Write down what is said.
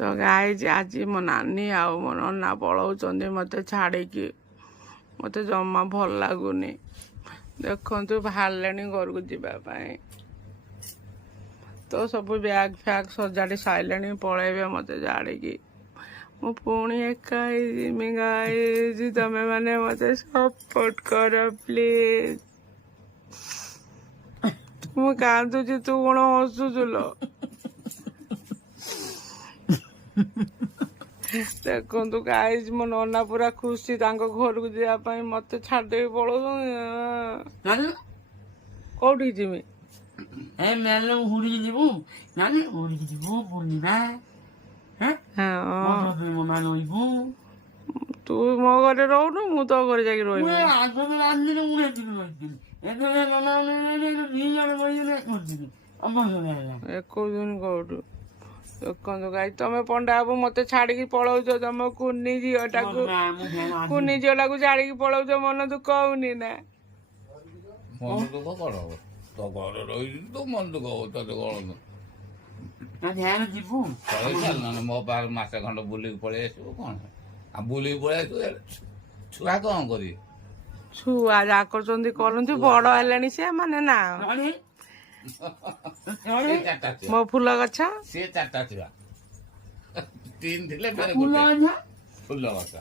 ତ ଗାଇଜ ଆଜି ମୋ ନାନୀ ଆଉ ମୋ ନନା ପଳାଉଛନ୍ତି ମୋତେ ଛାଡ଼ିକି। ମୋତେ ଜମା ଭଲ ଲାଗୁନି। ଦେଖନ୍ତୁ ବାହାରିଲେଣି ଘରକୁ ଯିବା ପାଇଁ। ତ ସବୁ ବ୍ୟାଗ୍ ଫ୍ୟାଗ୍ ସଜାଡ଼ି ସାରିଲେଣି, ପଳେଇବେ ମୋତେ ଛାଡ଼ିକି। ମୁଁ ପୁଣି ଏକା ହେଇଯିମି ଗାଇଜ। ତମେ ମାନେ ମୋତେ ସପୋର୍ଟ କର ପ୍ଲିଜ। ମୁଁ କାନ୍ଦୁଛି, ତୁ କଣ ହସୁଛୁ ଲୋ? ଦେଖନ୍ତୁ ଗାଇଜ, ମୋ ନନା ପୁରା ଖୁସି ତାଙ୍କ ଘରକୁ ଯିବା ପାଇଁ। ମୋତେ ଛାଡ଼ିଦେଇ ପଳଉଛନ୍ତି। କୋଉଠିକି ଯିବି? ଉଡ଼ିକି ଯିବୁ ନାନୀ, ଉଡ଼ିକି ଯିବୁ ବୁଲିବା। ତୁ ମୋ ଘରେ ରହୁନୁ, ମୁଁ ତୋ ଘରେ ଯାଇକି ରହିବି। 21 ଦିନ କୋଉଠୁ? ଦେଖନ୍ତୁ ଗାଈ, ତମେ ପଣ୍ଡା ବାବୁ ମୋତେ ଛାଡ଼ିକି ପଳଉଛ ତମ କୁନି ଝିଅଟାକୁ। କୁନି ଝିଅଟାକୁ ଛାଡ଼ିକି ପଳଉଛ, ମନ ଦୁଃଖ ହଉନି ନା? ମନ ଦୁଃଖ କଣ ହବ? ତୋ ଘରେ ରହିଛୁ, ତୁ ମନ ଦୁଃଖ ହବ। ତତେ କଣ ଯିବୁ ପଳେଇ ଚାଲ, ନହେଲେ ମୋ ପାଖରେ ମାସେ ଖଣ୍ଡ ବୁଲିକି ପଳେଇ ଆସିବୁ। କଣ ଆଉ ବୁଲିକି ପଳେଇ ଆସିବୁ, ଛୁଆ କଣ କରିବେ? ଛୁଆ ଯାହା କରୁଛନ୍ତି କରନ୍ତୁ, ବଡ ହେଲେଣି ସେମାନେ ନା। ମୋ ଫୁଲ ଗଛ ସିଏ 4ଟା ଛୁଆ, 3 ଥିଲେ ଫେରେ ଗୋଟେ ଫୁଲ ଗଛ।